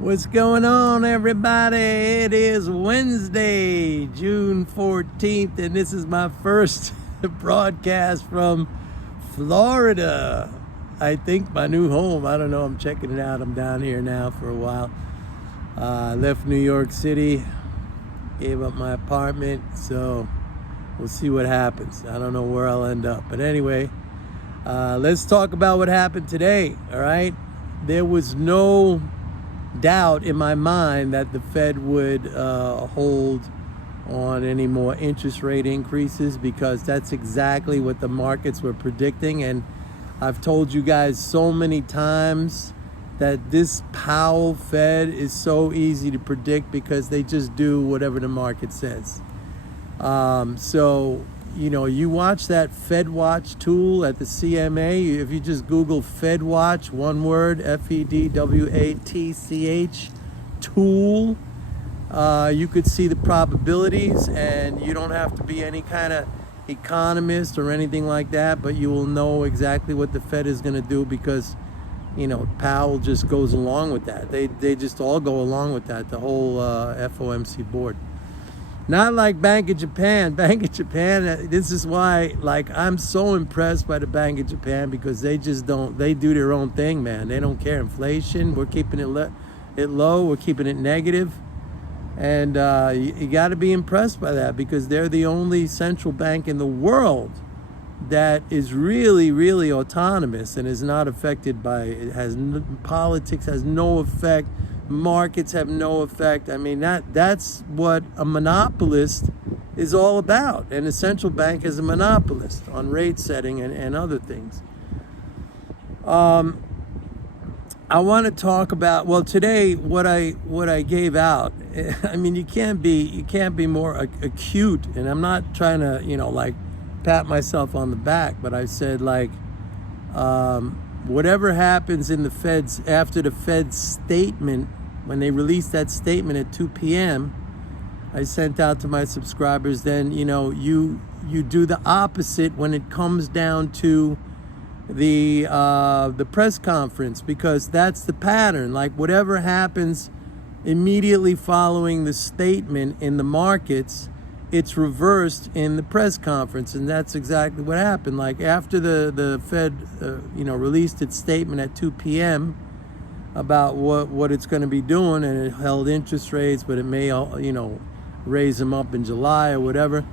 What's going on, everybody? It is Wednesday, June 14th, and this is my first broadcast from Florida. I think my new home. I don't know. I'm checking it out. I'm down here now for a while. I left New York City, gave up my apartment, so we'll see what happens. I don't know where I'll end up. But anyway, let's talk about what happened today, all right? There was no doubt in my mind that the Fed would hold on any more interest rate increases, because that's exactly what the markets were predicting. And I've told you guys so many times that this Powell Fed is so easy to predict because they just do whatever the market says. So, you watch that Fed Watch tool at the CMA. If you just Google Fed Watch, one word, FEDWATCH tool, you could see the probabilities, and you don't have to be any kind of economist or anything like that, but you will know exactly what the Fed is going to do, because Powell just goes along with that. They just all go along with that, the whole FOMC board. Not like Bank of Japan. Bank of Japan, this is why, I'm so impressed by the Bank of Japan, because they just they do their own thing, man. They don't care. Inflation, we're keeping it low, we're keeping it negative. And you got to be impressed by that, because they're the only central bank in the world that is really, really autonomous and is not affected by, politics has no effect. Markets have no effect. I mean, that's what a monopolist is all about. And a central bank is a monopolist on rate setting and other things. I want to talk about, today what I gave out. I mean, you can't be more acute, and I'm not trying to pat myself on the back, but I said whatever happens in the Fed's, after the Fed's statement, when they released that statement at 2 p.m., I sent out to my subscribers, then, you do the opposite when it comes down to the press conference, because that's the pattern. Whatever happens immediately following the statement in the markets, it's reversed in the press conference, and that's exactly what happened. After the Fed, released its statement at 2 p.m., about what it's going to be doing, and it held interest rates, but it may raise them up in July or whatever.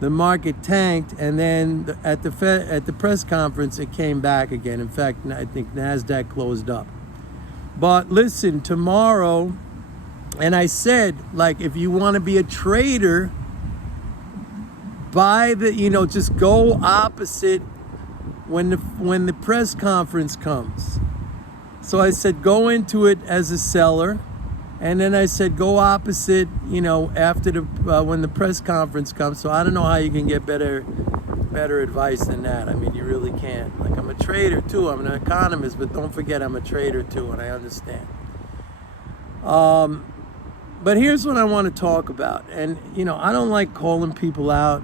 The market tanked, and then at the press conference it came back again. In fact, I think NASDAQ closed up. But listen, tomorrow, and I said, if you want to be a trader, just go opposite when the press conference comes. So I said, go into it as a seller, and then I said, go opposite, after when the press conference comes. So I don't know how you can get better advice than that. I mean, you really can't. I'm a trader too. I'm an economist, but don't forget I'm a trader too, and I understand. But here's what I want to talk about. And, I don't like calling people out,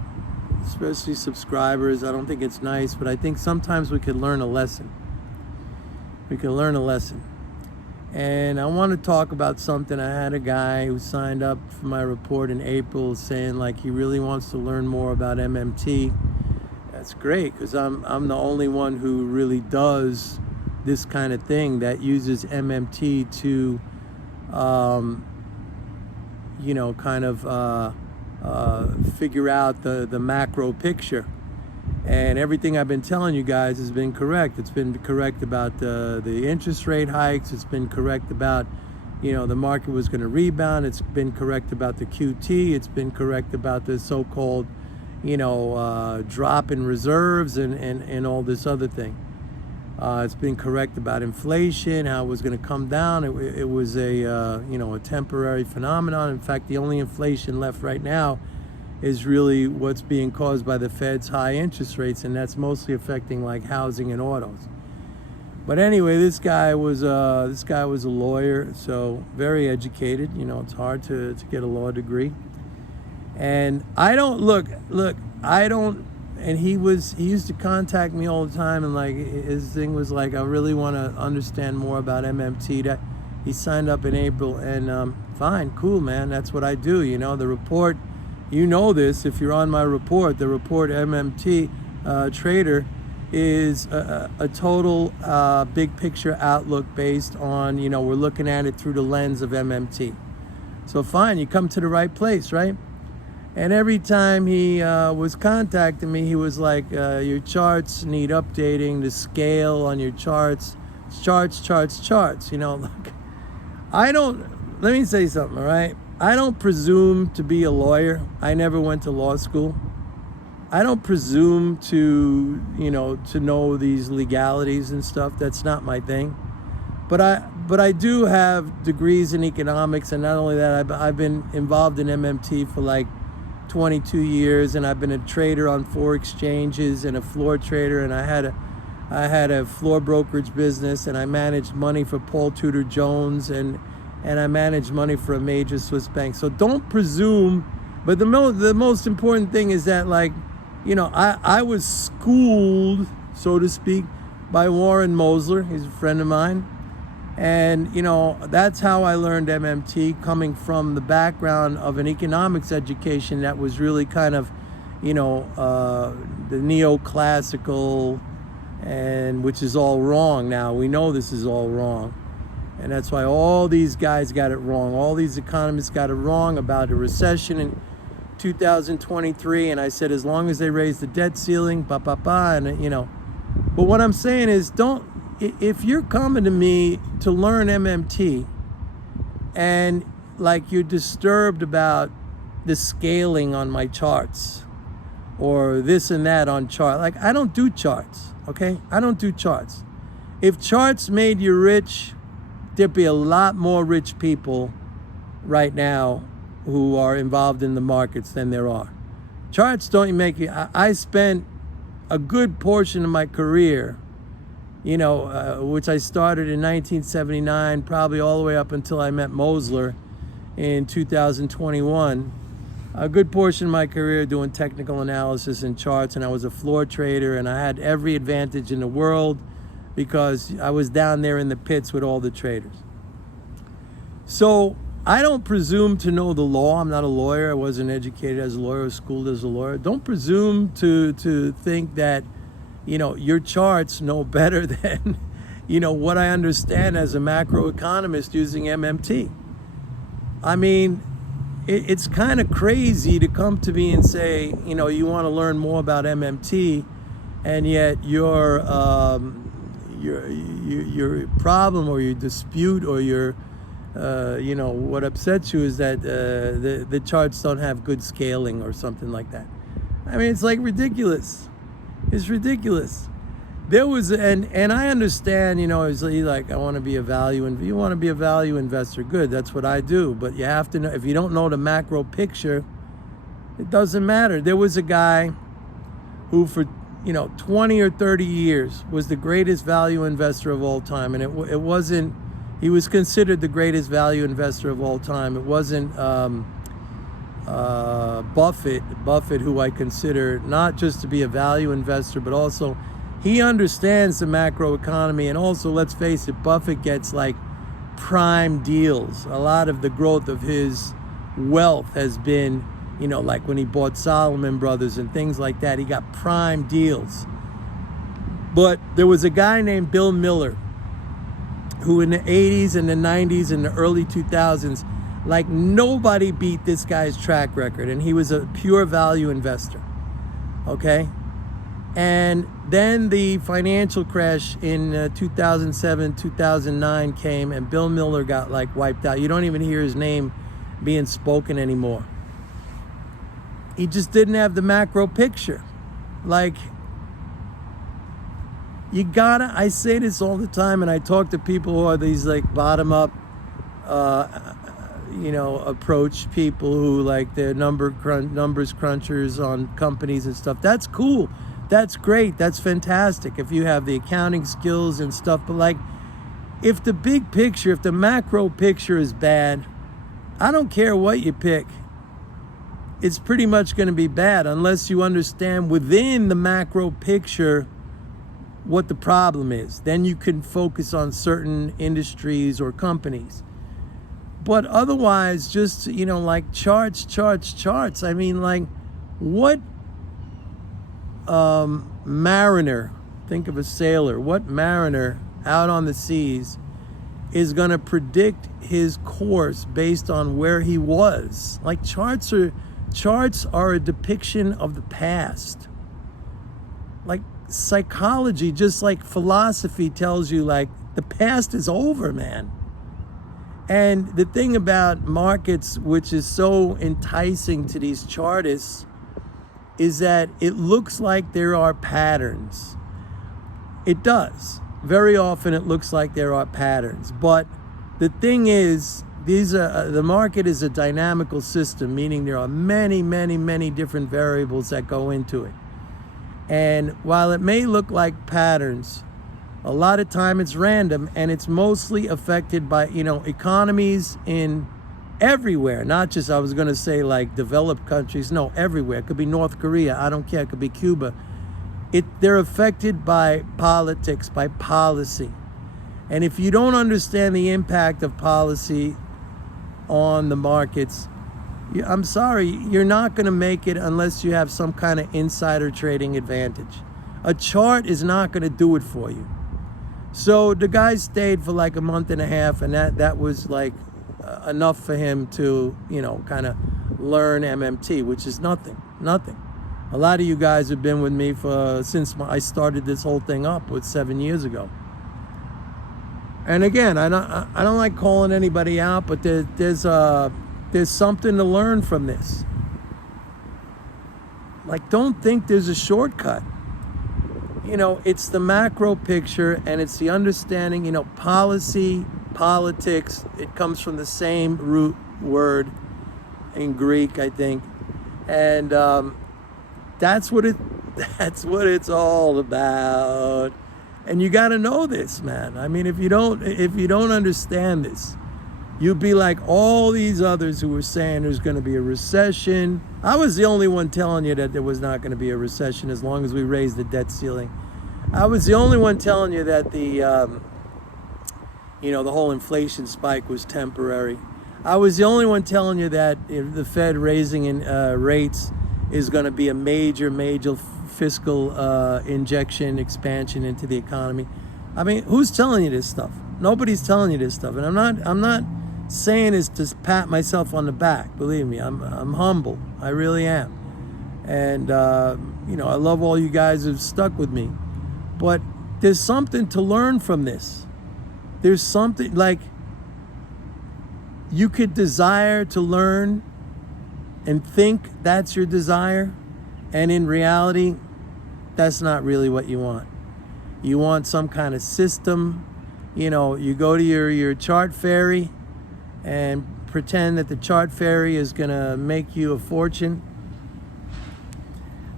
especially subscribers. I don't think it's nice, but I think sometimes we could learn a lesson. And I want to talk about something. I had a guy who signed up for my report in April saying he really wants to learn more about MMT. That's great, because I'm the only one who really does this kind of thing, that uses MMT to figure out the macro picture. And everything I've been telling you guys has been correct. It's been correct about the interest rate hikes. It's been correct about, the market was going to rebound. It's been correct about the QT. It's been correct about the so-called, drop in reserves and all this other thing. It's been correct about inflation, how it was going to come down. It was a temporary phenomenon. In fact, the only inflation left right now is really what's being caused by the Fed's high interest rates, and that's mostly affecting housing and autos. But anyway, this guy was a lawyer, so very educated. It's hard to get a law degree. And I don't and he used to contact me all the time, and his thing was I really want to understand more about MMT. He signed up in April, and fine, cool, man. That's what I do. The report, this if you're on my report. The report MMT Trader is a total big picture outlook based on, we're looking at it through the lens of MMT. So fine, you come to the right place, right? And every time he was contacting me, he was like, your charts need updating, the scale on your charts. Charts. Look, let me say something, all right? I don't presume to be a lawyer. I never went to law school. I don't presume to know these legalities and stuff. That's not my thing. But I do have degrees in economics, and not only that, I've been involved in MMT for like 22 years, and I've been a trader on 4 exchanges and a floor trader, and I had a floor brokerage business, and I managed money for Paul Tudor Jones, and I managed money for a major Swiss bank. So don't presume. But the most important thing is that, like, I was schooled, so to speak, by Warren Mosler. He's a friend of mine. And, that's how I learned MMT, coming from the background of an economics education that was really kind of, the neoclassical, and which is all wrong now. We know this is all wrong. And that's why all these guys got it wrong. All these economists got it wrong about a recession in 2023. And I said, as long as they raise the debt ceiling, and, But what I'm saying is, if you're coming to me to learn MMT and like you're disturbed about the scaling on my charts or this and that on chart, like, I don't do charts, okay? I don't do charts. If charts made you rich, there'd be a lot more rich people right now who are involved in the markets than there are. Charts don't make you. I spent a good portion of my career, which I started in 1979, probably all the way up until I met Mosler in 2021. A good portion of my career doing technical analysis and charts, and I was a floor trader, and I had every advantage in the world because I was down there in the pits with all the traders. So I don't presume to know the law. I'm not a lawyer. I wasn't educated as a lawyer or schooled as a lawyer. Don't presume to think that, your charts know better than, what I understand as a macroeconomist using MMT. I mean, it's kind of crazy to come to me and say, you want to learn more about MMT, and yet your problem or your dispute or your what upsets you is that the charts don't have good scaling or something like that. I mean, it's like ridiculous. It's ridiculous. There was, and I understand, it's like, I want to be a value, and you want to be a value investor, good, that's what I do. But you have to know, if you don't know the macro picture, it doesn't matter. There was a guy who for 20 or 30 years was the greatest value investor of all time, and it wasn't. He was considered the greatest value investor of all time. It wasn't Buffett, who I consider not just to be a value investor, but also he understands the macroeconomy. And also, let's face it, Buffett gets like prime deals. A lot of the growth of his wealth has been, like when he bought Salomon Brothers and things like that, he got prime deals. But there was a guy named Bill Miller who in the 80s and the 90s and the early 2000s, like nobody beat this guy's track record. And he was a pure value investor, okay? And then the financial crash in 2007, 2009 came, and Bill Miller got like wiped out. You don't even hear his name being spoken anymore. He just didn't have the macro picture. Like, you gotta, I say this all the time, and I talk to people who are these like bottom up, approach people who like they're numbers crunchers on companies and stuff. That's cool. That's great. That's fantastic if you have the accounting skills and stuff. But like, if the big picture, if the macro picture is bad, I don't care what you pick. It's pretty much going to be bad unless you understand within the macro picture what the problem is. Then you can focus on certain industries or companies. But otherwise, just, like charts. I mean, like, what mariner, think of a sailor, what mariner out on the seas is going to predict his course based on where he was? Like, charts are a depiction of the past. Like, psychology, just like philosophy, tells you, like, the past is over, man. And the thing about markets, which is so enticing to these chartists, is that it looks like there are patterns. It does. Very often it looks like there are patterns. But the thing is, the market is a dynamical system, meaning there are many different variables that go into it. And while it may look like patterns, a lot of time it's random, and it's mostly affected by, economies in everywhere, not just, I was going to say, like, developed countries. No, everywhere. It could be North Korea. I don't care. It could be Cuba. They're affected by politics, by policy. And if you don't understand the impact of policy on the markets, I'm sorry, you're not going to make it unless you have some kind of insider trading advantage. A chart is not going to do it for you. So the guy stayed for like a month and a half, and that was like enough for him to, kind of learn MMT, which is nothing. A lot of you guys have been with me since I started this whole thing up 7 years ago. And again, I don't like calling anybody out, but there's something to learn from this. Like, don't think there's a shortcut. It's the macro picture, and it's the understanding, policy, politics. It comes from the same root word in Greek, I think. And that's what it's all about. And you got to know this, man. I mean, if you don't understand this, you'd be like all these others who were saying there's going to be a recession. I was the only one telling you that there was not going to be a recession as long as we raise the debt ceiling. I was the only one telling you that the whole inflation spike was temporary. I was the only one telling you that the Fed raising rates is going to be a major fiscal injection, expansion into the economy. I mean, who's telling you this stuff? Nobody's telling you this stuff. And I'm not saying this to pat myself on the back. Believe me, I'm humble. I really am. And I love all you guys who've stuck with me. But there's something to learn from this. There's something, like, you could desire to learn and think that's your desire, and in reality, that's not really what you want. You want some kind of system. You go to your chart fairy and pretend that the chart fairy is gonna make you a fortune.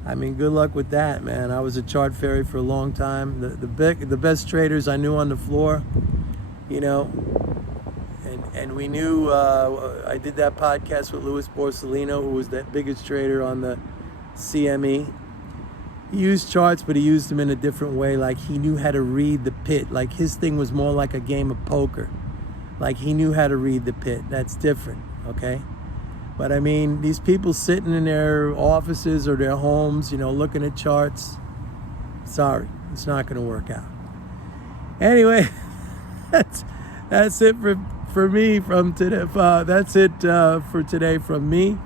I mean, good luck with that, man. I was a chart fairy for a long time. The best traders I knew on the floor, and we knew, I did that podcast with Louis Borsellino, who was the biggest trader on the CME. He used charts, but he used them in a different way. Like, he knew how to read the pit. Like, his thing was more like a game of poker. Like, he knew how to read the pit. That's different, okay? But I mean, these people sitting in their offices or their homes, looking at charts, sorry, it's not going to work out. Anyway, that's it for me from today. That's it for today from me.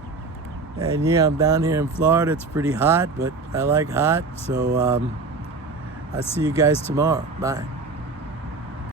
And yeah, I'm down here in Florida. It's pretty hot, but I like hot. So I'll see you guys tomorrow. Bye.